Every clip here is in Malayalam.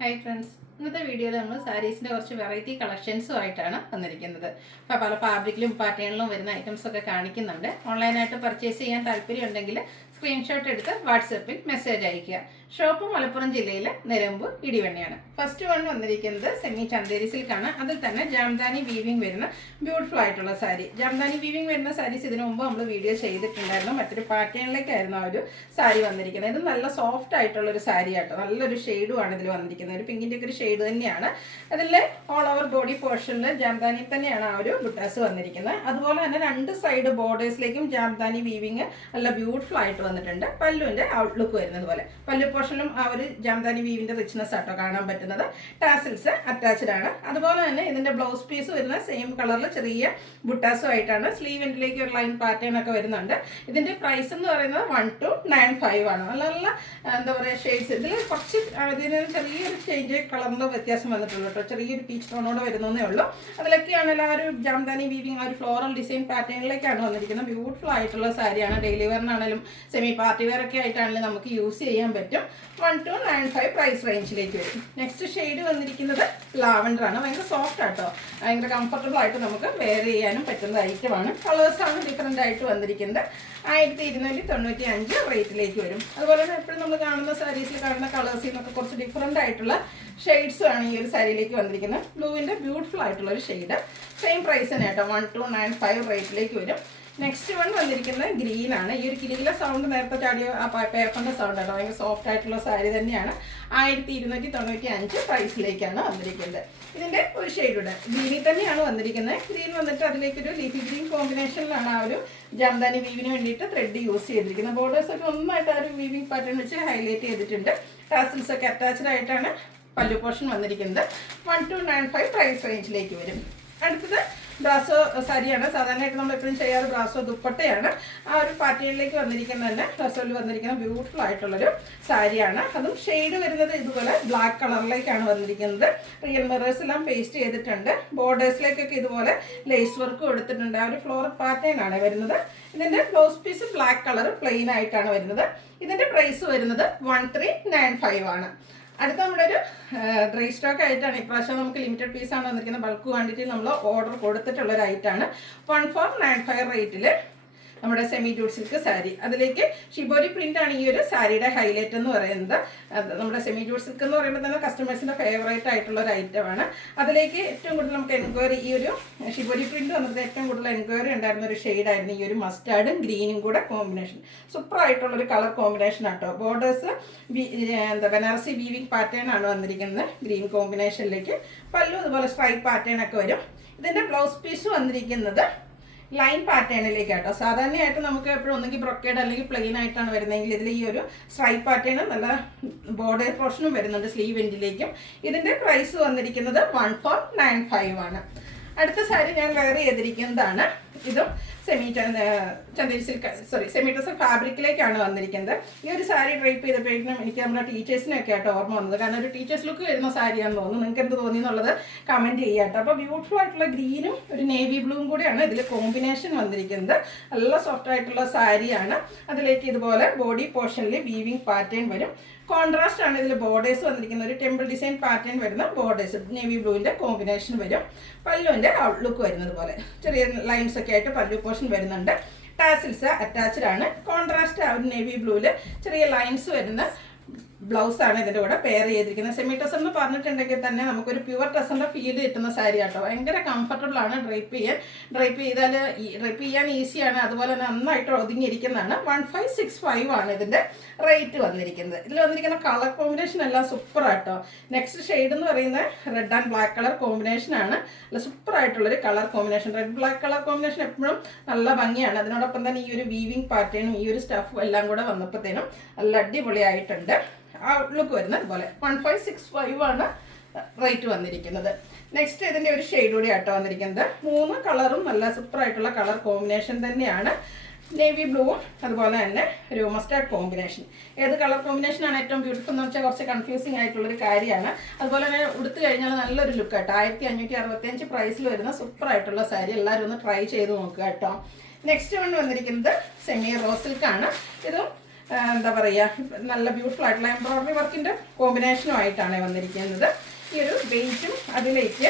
ഹായ് ഫ്രണ്ട്സ്, ഇന്നത്തെ വീഡിയോയിൽ നമ്മൾ സാരീസിൻ്റെ കുറച്ച് വെറൈറ്റി കളക്ഷൻസുമായിട്ടാണ് വന്നിരിക്കുന്നത്. അപ്പോൾ പല ഫാബ്രിക്കിലും പാറ്റേണിലും വരുന്ന ഐറ്റംസ് ഒക്കെ കാണിക്കുന്നുണ്ട്. ഓൺലൈനായിട്ട് പർച്ചേസ് ചെയ്യാൻ താല്പര്യമുണ്ടെങ്കിൽ സ്ക്രീൻഷോട്ട് എടുത്ത് വാട്സപ്പിൽ മെസ്സേജ് അയയ്ക്കുക. ഷോപ്പ് മലപ്പുറം ജില്ലയിലെ നിലമ്പൂർ ഇടിവണ്ണിയാണ്. ഫസ്റ്റ് വൺ വന്നിരിക്കുന്നത് സെമി ചന്തേരി സിൽക്കാണ്. അതിൽ തന്നെ ജാംദാനി വീവിംഗ് വരുന്ന ബ്യൂട്ടിഫുൾ ആയിട്ടുള്ള സാരി. ജാംദാനി വീവിംഗ് വരുന്ന സാരീസ് ഇതിനു മുമ്പ് നമ്മൾ വീഡിയോ ചെയ്തിട്ടുണ്ടായിരുന്നു. മറ്റൊരു പാറ്റേണിലേക്കായിരുന്നു ആ ഒരു സാരി വന്നിരിക്കുന്നത്. ഇത് നല്ല സോഫ്റ്റ് ആയിട്ടുള്ളൊരു സാരി ആട്ടോ. നല്ലൊരു ഷെയ്ഡുമാണ് ഇതിൽ വന്നിരിക്കുന്നത്. ഒരു പിങ്കിൻ്റെ ഒക്കെ ഒരു ഷെയ്ഡ് തന്നെയാണ്. അതിൽ ഓൾ ഓവർ ബോഡി പോർഷനിൽ ജാംദാനി തന്നെയാണ് ആ ഒരു ബുട്ടാസ് വന്നിരിക്കുന്നത്. അതുപോലെ തന്നെ രണ്ട് സൈഡ് ബോർഡേഴ്സിലേക്കും ജാംദാനി വീവിംഗ് നല്ല ബ്യൂട്ടിഫുൾ ആയിട്ട് വന്നിട്ടുണ്ട്. പല്ലുവിൻ്റെ ഔട്ട്ലുക്ക് വരുന്നത് പോലെ പല്ലു പോർഷനിലും ആ ഒരു ജാംദാനി വീവിൻ്റെ റിച്ച്നെസ് ആട്ടോ കാണാൻ പറ്റുന്നത്. ടാസിൽസ് അറ്റാച്ച്ഡ് ആണ്. അതുപോലെ തന്നെ ഇതിൻ്റെ ബ്ലൗസ് പീസ് വരുന്ന സെയിം കളറിൽ ചെറിയ ബുട്ടാസും ആയിട്ടാണ്. സ്ലീവ് എൻഡിലേക്ക് ഒരു ലൈൻ പാറ്റേൺ ഒക്കെ വരുന്നുണ്ട്. ഇതിൻ്റെ പ്രൈസ് എന്ന് പറയുന്നത് 1295 ആണ്. നല്ല നല്ല എന്താ പറയുക ഷെയ്ഡ്സ്. ഇതിൽ കുറച്ച് ഇതിന് ചെറിയൊരു ചേഞ്ച് കളറിൻ്റെ വ്യത്യാസം വന്നിട്ടുള്ളൂ കേട്ടോ. ചെറിയൊരു പീച്ച് ടോണോടെ വരുന്നതേ ഉള്ളൂ. അതിലൊക്കെയാണെങ്കിൽ ആ ഒരു ജാംദാനി വീവിങ് ആ ഒരു ഫ്ലോറൽ ഡിസൈൻ പാറ്റേണിലേക്കാണ് വന്നിരിക്കുന്നത്. ബ്യൂട്ടിഫുൾ ആയിട്ടുള്ള സാരിയാണ്. ഡെയിലി വെയറിനാണെങ്കിലും സെമി പാർട്ടി വെയർ ഒക്കെ ആയിട്ടാണെങ്കിലും നമുക്ക് യൂസ് ചെയ്യാൻ പറ്റും. 1295 പ്രൈസ് റേഞ്ചിലേക്ക് വരും. നെക്സ്റ്റ് ഷെയ്ഡ് വന്നിരിക്കുന്നത് ലാവൻഡർ ആണ്. ഭയങ്കര സോഫ്റ്റ് ആട്ടോ. ഭയങ്കര കംഫർട്ടബിൾ ആയിട്ട് നമുക്ക് വെയർ ചെയ്യാനും പറ്റുന്ന ഐറ്റമാണ്. കളേഴ്സാണ് ഡിഫറെൻ്റ് ആയിട്ട് വന്നിരിക്കുന്നത്. 1295 റേറ്റിലേക്ക് വരും. അതുപോലെ തന്നെ എപ്പോഴും നമ്മൾ കാണുന്ന സാരീസിൽ കാണുന്ന കളേഴ്സിൽ നിന്നൊക്കെ കുറച്ച് ഡിഫറെൻ്റ് ആയിട്ടുള്ള ഷെയ്ഡ്സും ആണ് ഈ ഒരു സാരിയിലേക്ക് വന്നിരിക്കുന്നത്. ബ്ലൂവിൻ്റെ ബ്യൂട്ടിഫുൾ ആയിട്ടുള്ള ഒരു ഷെയ്ഡ്. സെയിം പ്രൈസ് തന്നെ കേട്ടോ. 1295 റേറ്റിലേക്ക് വരും. നെക്സ്റ്റ് വൺ വന്നിരിക്കുന്നത് ഗ്രീൻ ആണ്. ഈ ഒരു കിലിയിലെ സൗണ്ട് നേരത്തെ ചാടിയ ആ പേപ്പറിൻ്റെ സൗണ്ട് ആട്ടോ. ഭയങ്കര സോഫ്റ്റ് ആയിട്ടുള്ള സാരി തന്നെയാണ്. 1295 പ്രൈസിലേക്കാണ് വന്നിരിക്കുന്നത്. ഇതിൻ്റെ ഒരു ഷെയ്ഡുണ്ട്. ഗ്രീനിൽ തന്നെയാണ് വന്നിരിക്കുന്നത്. ഗ്രീൻ വന്നിട്ട് അതിലേക്കൊരു ലീഫി ഗ്രീൻ കോമ്പിനേഷനിലാണ് ആ ഒരു ജാംദാനി വീവിന് വേണ്ടിയിട്ട് ത്രെഡ് യൂസ് ചെയ്തിരിക്കുന്നത്. ബോർഡേഴ്സൊക്കെ നന്നായിട്ട് ആ ഒരു വീവിങ് പാറ്റേൺ വെച്ച് ഹൈലൈറ്റ് ചെയ്തിട്ടുണ്ട്. ടാസിൽസ് ഒക്കെ അറ്റാച്ച്ഡ് ആയിട്ടാണ് പല്ലു പോർഷൻ വന്നിരിക്കുന്നത്. 1295 പ്രൈസ് റേഞ്ചിലേക്ക് വരും. അടുത്തത് ബ്രാസോ സാരിയാണ്. സാധാരണയായിട്ട് നമ്മൾ എപ്പോഴും ചെയ്യാറ് ബ്രാസോ ദുപ്പട്ടയാണ്. ആ ഒരു പാറ്റേണിലേക്ക് വന്നിരിക്കുന്നത് തന്നെ ബ്രാസോയിൽ വന്നിരിക്കുന്ന ബ്യൂട്ടിഫുൾ ആയിട്ടുള്ളൊരു സാരിയാണ്. അതും ഷെയ്ഡ് വരുന്നത് ഇതുപോലെ ബ്ലാക്ക് കളറിലേക്കാണ് വന്നിരിക്കുന്നത്. റിയൽ മിറേഴ്സ് എല്ലാം പേസ്റ്റ് ചെയ്തിട്ടുണ്ട്. ബോർഡേഴ്സിലേക്കൊക്കെ ഇതുപോലെ ലേസ് വർക്ക് കൊടുത്തിട്ടുണ്ട്. ആ ഒരു ഫ്ലോറൽ പാറ്റേൺ ആണ് വരുന്നത്. ഇതിൻ്റെ blouse piece black colour plain ആയിട്ടാണ് വരുന്നത്. ഇതിൻ്റെ പ്രൈസ് വരുന്നത് 1395 ആണ്. അടുത്ത നമ്മുടെ ഒരു ഡ്രൈ സ്റ്റോക്ക് ആയിട്ടാണ്. ഇപ്രാവശ്യം നമുക്ക് ലിമിറ്റഡ് പീസാണ് വന്നിരിക്കുന്നത്. ബൾക്ക് ക്വാണ്ടിറ്റി നമ്മൾ ഓർഡർ കൊടുത്തിട്ടുള്ളൊരു ഐറ്റാണ്. 1495 റേറ്റിൽ നമ്മുടെ സെമി ജൂട്ട് സിൽക്ക് സാരി. അതിലേക്ക് ഷിബോരി പ്രിന്റ് ആണ് ഈ ഒരു സാരിയുടെ ഹൈലൈറ്റ് എന്ന് പറയുന്നത്. നമ്മുടെ സെമി ജൂട്ട് സിൽക്ക് എന്ന് പറയുമ്പോൾ തന്നെ കസ്റ്റമേഴ്സിൻ്റെ ഫേവറേറ്റ് ആയിട്ടുള്ള ഒരു ഐറ്റമാണ്. അതിലേക്ക് ഏറ്റവും കൂടുതൽ നമുക്ക് എൻക്വയറി ഈ ഒരു ഷിബോരി പ്രിന്റ് വന്നത് ഏറ്റവും കൂടുതൽ എൻക്വയറി ഉണ്ടായിരുന്ന ഒരു ഷെയ്ഡായിരുന്നു ഈ ഒരു മസ്റ്റാർഡും ഗ്രീനും കൂടെ കോമ്പിനേഷൻ. സൂപ്പർ ആയിട്ടുള്ളൊരു കളർ കോമ്പിനേഷൻ ആട്ടോ. ബോർഡേഴ്സ് ബനാറസി വീവിംഗ് പാറ്റേൺ ആണ് വന്നിരിക്കുന്നത് ഗ്രീൻ കോമ്പിനേഷനിലേക്ക്. പല്ലു അതുപോലെ സ്ട്രൈപ്പ് പാറ്റേൺ ഒക്കെ വരും. ഇതിൻ്റെ ബ്ലൗസ് പീസ് വന്നിരിക്കുന്നത് ലൈൻ പാറ്റേണിലേക്ക് കേട്ടോ. സാധാരണയായിട്ട് നമുക്ക് എപ്പോഴും ഒന്നെങ്കിൽ ബ്രൊക്കേഡ് അല്ലെങ്കിൽ പ്ലെയിൻ ആയിട്ടാണ് വരുന്നതെങ്കിൽ ഇതിൽ ഈ ഒരു സ്ട്രൈപ്പ് പാറ്റേണും നല്ല ബോർഡർ പോർഷനും വരുന്നുണ്ട് സ്ലീവ് എൻഡിലേക്കും. ഇതിൻ്റെ പ്രൈസ് വന്നിരിക്കുന്നത് 1495 ആണ്. അടുത്ത സാരി ഞാൻ വെയർ ചെയ്തിരിക്കുന്നതാണ്. ഇതും ചന്തേരി സിൽക്ക് സെമി ടെസർ ഫാബ്രിക്കിലേക്കാണ് വന്നിരിക്കുന്നത്. ഈ ഒരു സാരി ഡ്രൈപ്പ് ചെയ്തപ്പോഴേക്കും എനിക്ക് നമ്മുടെ ടീച്ചേഴ്സിനൊക്കെ ആയിട്ട് ഓർമ്മ വന്നത്. കാരണം ഒരു ടീച്ചേഴ്സ് ലുക്ക് വരുന്ന സാരിയാണെന്ന് തോന്നുന്നു. നിങ്ങൾക്ക് എന്ത് തോന്നി എന്നുള്ളത് കമൻറ്റ് ചെയ്യാം കേട്ടോ. അപ്പോൾ ബ്യൂട്ടിഫുൾ ആയിട്ടുള്ള ഗ്രീനും ഒരു നേവി ബ്ലൂവും കൂടിയാണ് ഇതിൽ കോമ്പിനേഷൻ വന്നിരിക്കുന്നത്. നല്ല സോഫ്റ്റ് ആയിട്ടുള്ള സാരിയാണ്. അതിലേക്ക് ഇതുപോലെ ബോഡി പോർഷനിൽ വീവിംഗ് പാറ്റേൺ വരും. കോൺട്രാസ്റ്റ് ആണ് ഇതിൽ ബോർഡേഴ്സ് വന്നിരിക്കുന്നത്. ഒരു ടെമ്പിൾ ഡിസൈൻ പാറ്റേൺ വരുന്ന ബോർഡേഴ്സ് നേവി ബ്ലൂവിൻ്റെ കോമ്പിനേഷൻ വരും. പല്ലുവിൻ്റെ ഔട്ട്ലുക്ക് വരുന്നത് പോലെ ചെറിയ ലൈൻസ് ഒക്കെ ആയിട്ട് പല്ലു പോർഷൻ വരുന്നുണ്ട്. ടാസിൽസ് അറ്റാച്ച്ഡ് ആണ്. കോൺട്രാസ്റ്റ് ആ ഒരു നേവി ബ്ലൂവിൽ ചെറിയ ലൈൻസ് വരുന്ന ബ്ലൗസാണ് ഇതിൻ്റെ കൂടെ പെയർ ചെയ്തിരിക്കുന്നത്. സെമി ടെസർ എന്ന് പറഞ്ഞിട്ടുണ്ടെങ്കിൽ തന്നെ നമുക്കൊരു പ്യുവർ ടെസറിൻ്റെ ഫീൽ കിട്ടുന്ന സാരി ആട്ടോ. ഭയങ്കര കംഫർട്ടബിൾ ആണ് ഡ്രൈപ്പ് ചെയ്യാൻ ഈസിയാണ്. അതുപോലെ തന്നെ നന്നായിട്ട് ഒതുങ്ങിയിരിക്കുന്നതാണ്. 1565 ആണ് ഇതിൻ്റെ റേറ്റ് വന്നിരിക്കുന്നത്. ഇതിൽ വന്നിരിക്കുന്ന കളർ കോമ്പിനേഷൻ എല്ലാം സൂപ്പർ ആട്ടോ. നെക്സ്റ്റ് ഷെയ്ഡ് എന്ന് പറയുന്നത് red and black colour combination ആണ്. നല്ല സൂപ്പർ ആയിട്ടുള്ളൊരു colour combination. Red black colour combination എപ്പോഴും നല്ല ഭംഗിയാണ്. അതിനോടൊപ്പം തന്നെ ഈ ഒരു വീവിംഗ് പാറ്റേണും ഈ ഒരു സ്റ്റഫും എല്ലാം കൂടെ വന്നപ്പോഴത്തേനും നല്ല അടിപൊളിയായിട്ടുണ്ട്. ആ ലുക്ക് വരുന്നത് പോലെ 1565 ആണ് റേറ്റ് വന്നിരിക്കുന്നത്. നെക്സ്റ്റ് ഇതിൻ്റെ ഒരു ഷെയ്ഡ് കൂടി ആട്ടോ വന്നിരിക്കുന്നത്. 3 കളറും നല്ല സൂപ്പർ ആയിട്ടുള്ള കളർ കോമ്പിനേഷൻ തന്നെയാണ്. നേവി ബ്ലൂവും അതുപോലെ തന്നെ ഒരു മസ്റ്റാർഡ് കോമ്പിനേഷൻ. ഏത് കളർ കോമ്പിനേഷനാണ് ഏറ്റവും ബ്യൂട്ടിഫുൾ എന്ന് വെച്ചാൽ കുറച്ച് കൺഫ്യൂസിങ് ആയിട്ടുള്ളൊരു കാര്യമാണ്. അതുപോലെ തന്നെ ഉടുത്ത് കഴിഞ്ഞാൽ നല്ലൊരു ലുക്ക് കേട്ടോ. 1565 പ്രൈസിൽ വരുന്ന സൂപ്പർ ആയിട്ടുള്ള സാരി. എല്ലാവരും ഒന്ന് ട്രൈ ചെയ്ത് നോക്കുക കേട്ടോ. നെക്സ്റ്റ് വൺ വന്നിരിക്കുന്നത് സെമി റോസ് സിൽക്കാണ്. ഇതും എന്താ പറയുക, നല്ല ബ്യൂട്ടിഫുൾ ആയിട്ടുള്ള എംബ്രോയ്ഡറി വർക്കിൻ്റെ കോമ്പിനേഷനുമായിട്ടാണ് വന്നിരിക്കുന്നത്. ഈ ഒരു ബേജും അതിലേക്ക്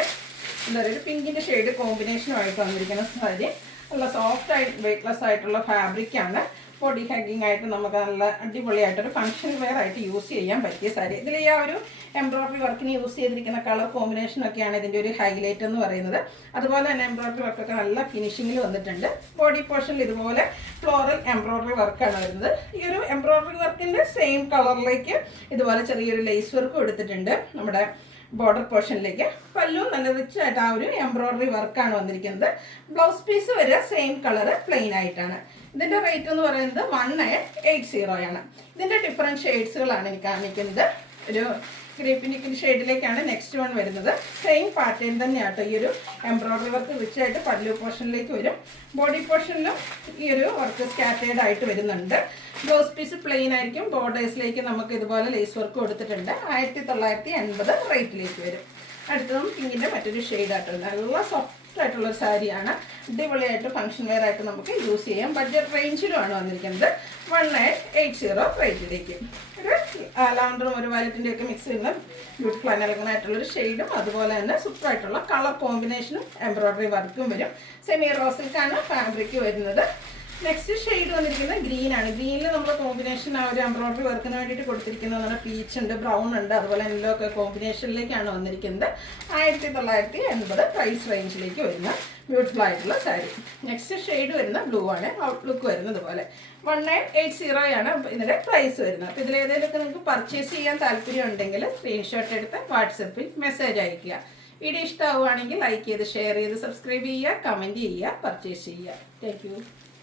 എന്താ പറയുക ഒരു പിങ്കിൻ്റെ ഷെയ്ഡ് കോമ്പിനേഷനുമായിട്ട് വന്നിരിക്കുന്ന സാരി നല്ല സോഫ്റ്റ് ആയിട്ട് വെയ്റ്റ്ലെസ് ആയിട്ടുള്ള ഫാബ്രിക്കാണ്. ബോഡി ഹാങ്ങിങ് ആയിട്ട് നമുക്ക് നല്ല അടിപൊളിയായിട്ടൊരു ഫംഗ്ഷൻ വെയർ ആയിട്ട് യൂസ് ചെയ്യാൻ പറ്റിയ സാരി. ഇതിൽ ഈ ആ ഒരു എംബ്രോയ്ഡറി വർക്കിന് യൂസ് ചെയ്തിരിക്കുന്ന കളർ കോമ്പിനേഷനൊക്കെയാണ് ഇതിൻ്റെ ഒരു ഹൈലൈറ്റ് എന്ന് പറയുന്നത്. അതുപോലെ തന്നെ എംബ്രോയ്ഡറി വർക്കൊക്കെ നല്ല ഫിനിഷിങ്ങിൽ വന്നിട്ടുണ്ട്. ബോഡി പോർഷനിൽ ഇതുപോലെ ഫ്ലോറൽ എംബ്രോയ്ഡറി വർക്കാണ് വരുന്നത്. ഈ ഒരു എംബ്രോയ്ഡറി വർക്കിൻ്റെ സെയിം കളറിലേക്ക് ഇതുപോലെ ചെറിയൊരു ലേസ് വർക്കും എടുത്തിട്ടുണ്ട് നമ്മുടെ ബോർഡർ പോർഷനിലേക്ക്. പല്ലു നല്ല റിച്ച് ആയിട്ട് ആ ഒരു എംബ്രോയ്ഡറി വർക്കാണ് വന്നിരിക്കുന്നത്. ബ്ലൗസ് പീസ് വരെ സെയിം കളറ് പ്ലെയിൻ ആയിട്ടാണ്. ഇതിൻ്റെ റേറ്റ് എന്ന് പറയുന്നത് 1980 ആണ്. ഇതിൻ്റെ ഡിഫറെൻറ്റ് ഷെയ്ഡ്സുകളാണ് എനിക്ക് കാണിക്കുന്നത്. ഒരു ഗ്രേപ്പിനിക്കിൻ്റെ ഷെയ്ഡിലേക്കാണ് നെക്സ്റ്റ് വൺ വരുന്നത്. സെയിം പാറ്റേൺ തന്നെയാട്ടോ ഈ ഒരു എംബ്രോയ്ഡറി വർക്ക് റിച്ച് ആയിട്ട് പല്ലു പോർഷനിലേക്ക് വരും. ബോഡി പോർഷനിലും ഈ ഒരു വർക്ക് സ്കാറ്റേഡ് ആയിട്ട് വരുന്നുണ്ട്. ബ്ലൗസ് പീസ് പ്ലെയിൻ ആയിരിക്കും. ബോർഡേഴ്സിലേക്ക് നമുക്ക് ഇതുപോലെ ലേസ് വർക്ക് കൊടുത്തിട്ടുണ്ട്. 1980 റേറ്റിലേക്ക് വരും. അടുത്തതും പിങ്കിൻ്റെ മറ്റൊരു ഷെയ്ഡായിട്ട് നല്ല സോഫ്റ്റ് ആയിട്ടുള്ള സാരിയാണ്. അടിപൊളിയായിട്ട് ഫംഗ്ഷൻ വെയർ ആയിട്ട് നമുക്ക് യൂസ് ചെയ്യാം. ബഡ്ജറ്റ് റേഞ്ചിലുമാണ് വന്നിരിക്കുന്നത്. 1980 റേറ്റിലേക്ക്. ഒരു ലാവണ്ടറും ഒരു വയലറ്റിൻ്റെ ഒക്കെ മിക്സ് ചെയ്യുന്ന ബ്യൂട്ടിഫുൾ അനലങ്ങനായിട്ടുള്ളൊരു ഷെയ്ഡും അതുപോലെ തന്നെ സൂപ്പറായിട്ടുള്ള കളർ കോമ്പിനേഷനും എംബ്രോയ്ഡറി വർക്കും വരും. സെമി റോസിൽക്കാണ് ഫാബ്രിക് വരുന്നത്. നെക്സ്റ്റ് ഷെയ്ഡ് വന്നിരിക്കുന്നത് ഗ്രീൻ ആണ്. ഗ്രീനിൽ നമ്മൾ കോമ്പിനേഷൻ ആ ഒരു എംബ്രോയ്ഡറി വർക്കിന് വേണ്ടിയിട്ട് കൊടുത്തിരിക്കുന്നത് പീച്ച് ഉണ്ട്, ബ്രൗൺ ഉണ്ട്, അതുപോലെ യെല്ലോ ഒക്കെ കോമ്പിനേഷനിലേക്കാണ് വന്നിരിക്കുന്നത്. 1980 പ്രൈസ് റേഞ്ചിലേക്ക് വരുന്ന ബ്യൂട്ടിഫുൾ ആയിട്ടുള്ള സാരി. നെക്സ്റ്റ് ഷെയ്ഡ് വരുന്ന ബ്ലൂ ആണ്. ഔട്ട്ലുക്ക് വരുന്നത് പോലെ 1980 ആണ് ഇതിൻ്റെ പ്രൈസ് വരുന്നത്. അപ്പോൾ ഇതിലേതെങ്കിലുമൊക്കെ നിങ്ങൾക്ക് പർച്ചേസ് ചെയ്യാൻ താല്പര്യം ഉണ്ടെങ്കിൽ സ്ക്രീൻഷോട്ട് എടുത്ത് വാട്സപ്പിൽ മെസ്സേജ് അയയ്ക്കുക. വീഡിയോ ഇഷ്ടമാവുകയാണെങ്കിൽ ലൈക്ക് ചെയ്ത് ഷെയർ ചെയ്ത് സബ്സ്ക്രൈബ് ചെയ്യുക, കമൻറ്റ് ചെയ്യുക, പർച്ചേസ് ചെയ്യുക. Thank you.